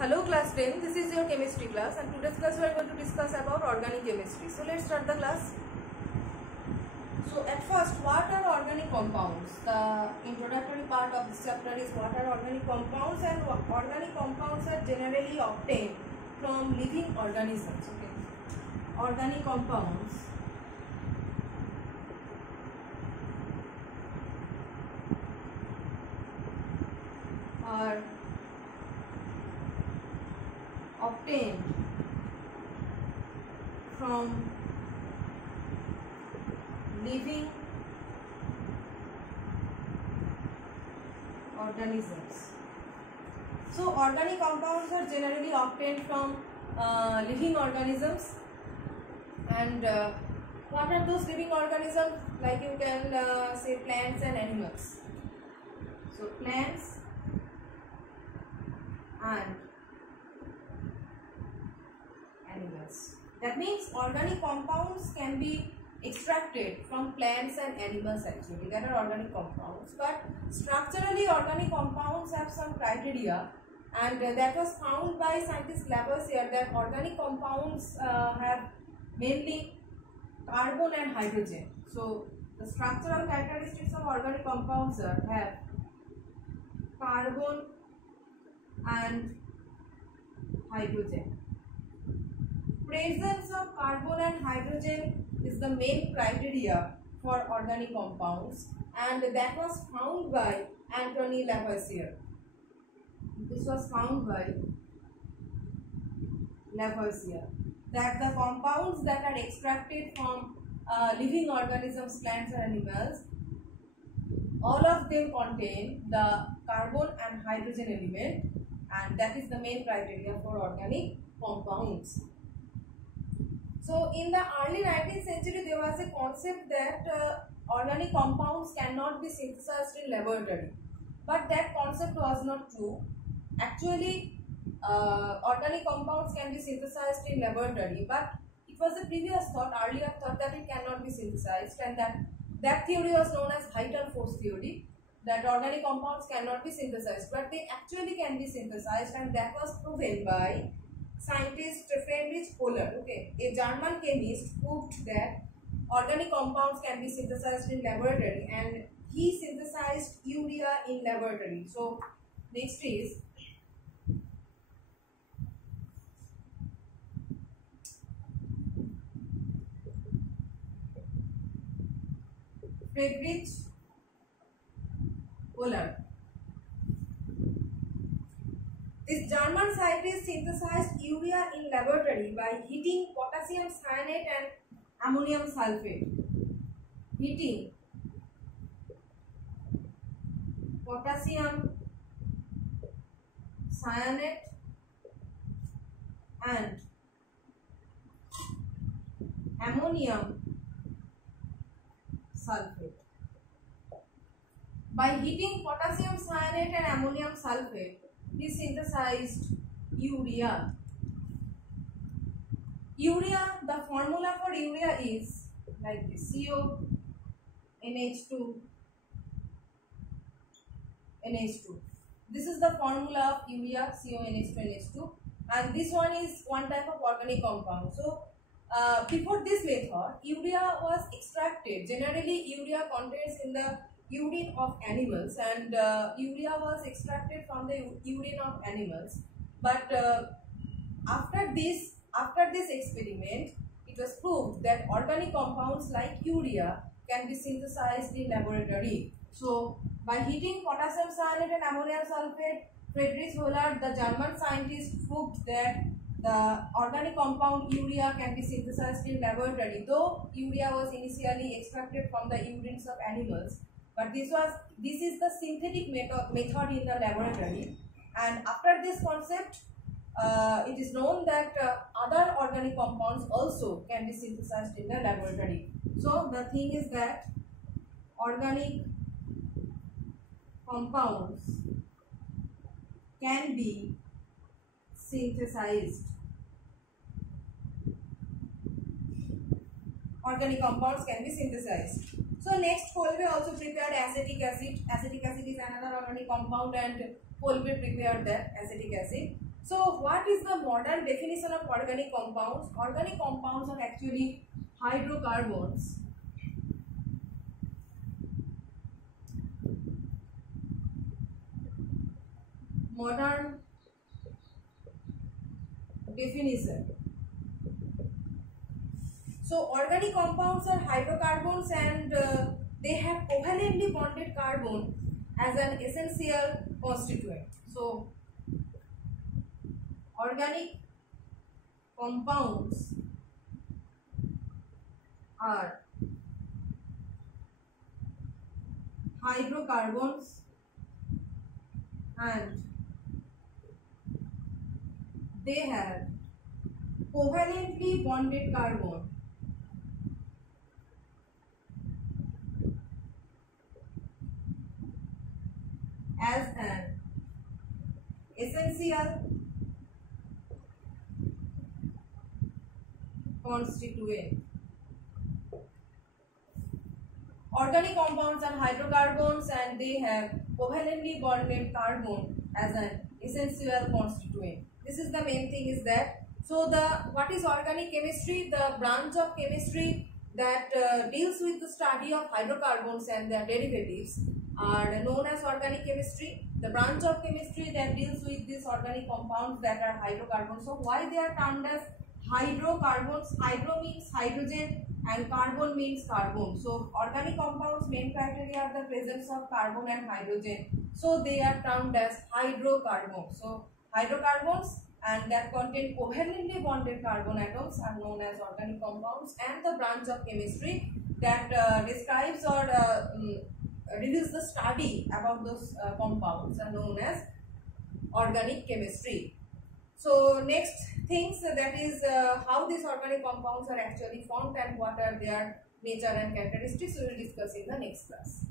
Hello class 10, this is your chemistry class and today's class we are going to discuss about organic chemistry. So let's start the class. So at first, what are organic compounds? The introductory part of this chapter is what are organic compounds, and organic compounds are generally obtained from living organisms. Okay. Organic compounds are obtained from living organisms. So organic compounds are generally obtained from living organisms, and what are those living organisms? Like you can say plants and animals. So plants and animals. That means organic compounds can be extracted from plants and animals actually. That are organic compounds. But structurally organic compounds have some criteria, and that was found by scientist Lavoisier that organic compounds have mainly carbon and hydrogen. So the structural characteristics of organic compounds have carbon and hydrogen. Presence of carbon and hydrogen is the main criteria for organic compounds, and that was found by Antoine Lavoisier. This was found by Lavoisier, that the compounds that are extracted from living organisms, plants and animals, all of them contain the carbon and hydrogen element, and that is the main criteria for organic compounds. So in the early 19th century, there was a concept that organic compounds cannot be synthesized in laboratory, but that concept was not true. Actually, organic compounds can be synthesized in laboratory, but it was a previous thought, earlier thought, that it cannot be synthesized, and that theory was known as vital force theory, that organic compounds cannot be synthesized, but they actually can be synthesized, and that was proven by scientist Friedrich Kohler. Okay, a German chemist proved that organic compounds can be synthesized in laboratory, and he synthesized urea in laboratory. So next is Friedrich Kohler. This German scientist synthesized urea in laboratory by heating potassium cyanate and ammonium sulfate. Heating potassium cyanate and ammonium sulfate. By heating potassium cyanate and ammonium sulfate, he synthesized urea. Urea, the formula for urea is like this: CONH2 NH2. This is the formula of urea, CONH2 NH2, and this one is one type of organic compound. So before this method, urea was extracted. Generally, urea contains in the urine of animals, and urea was extracted from the urine of animals. But after this experiment, it was proved that organic compounds like urea can be synthesized in laboratory. So by heating potassium cyanate and ammonium sulfate, Friedrich Kohler, the German scientist, proved that the organic compound urea can be synthesized in laboratory, though urea was initially extracted from the urines of animals. But this is the synthetic method in the laboratory, and after this concept, it is known that other organic compounds also can be synthesized in the laboratory. So the thing is that organic compounds can be synthesized. Organic compounds can be synthesized. So next, Kolbe also prepared acetic acid. Acetic acid is another organic compound, and Kolbe prepared that acetic acid. So what is the modern definition of organic compounds? Organic compounds are actually hydrocarbons modern definition. So organic compounds are hydrocarbons and they have covalently bonded carbon as an essential constituent. So organic compounds are hydrocarbons and they have covalently bonded carbon as an essential constituent. Organic compounds are hydrocarbons and they have covalently bonded carbon as an essential constituent. This is the main thing is that. So what is organic chemistry? The branch of chemistry that deals with the study of hydrocarbons and their derivatives are known as organic chemistry. The branch of chemistry that deals with these organic compounds that are hydrocarbons. So why they are termed as hydrocarbons? Hydro means hydrogen and carbon means carbon. So organic compounds main criteria are the presence of carbon and hydrogen. So they are termed as hydrocarbons. So hydrocarbons and that contain covalently bonded carbon atoms are known as organic compounds, and the branch of chemistry that describes or reveals the study about those compounds are known as organic chemistry. So next things, that is how these organic compounds are actually formed and what are their nature and characteristics, we will discuss in the next class.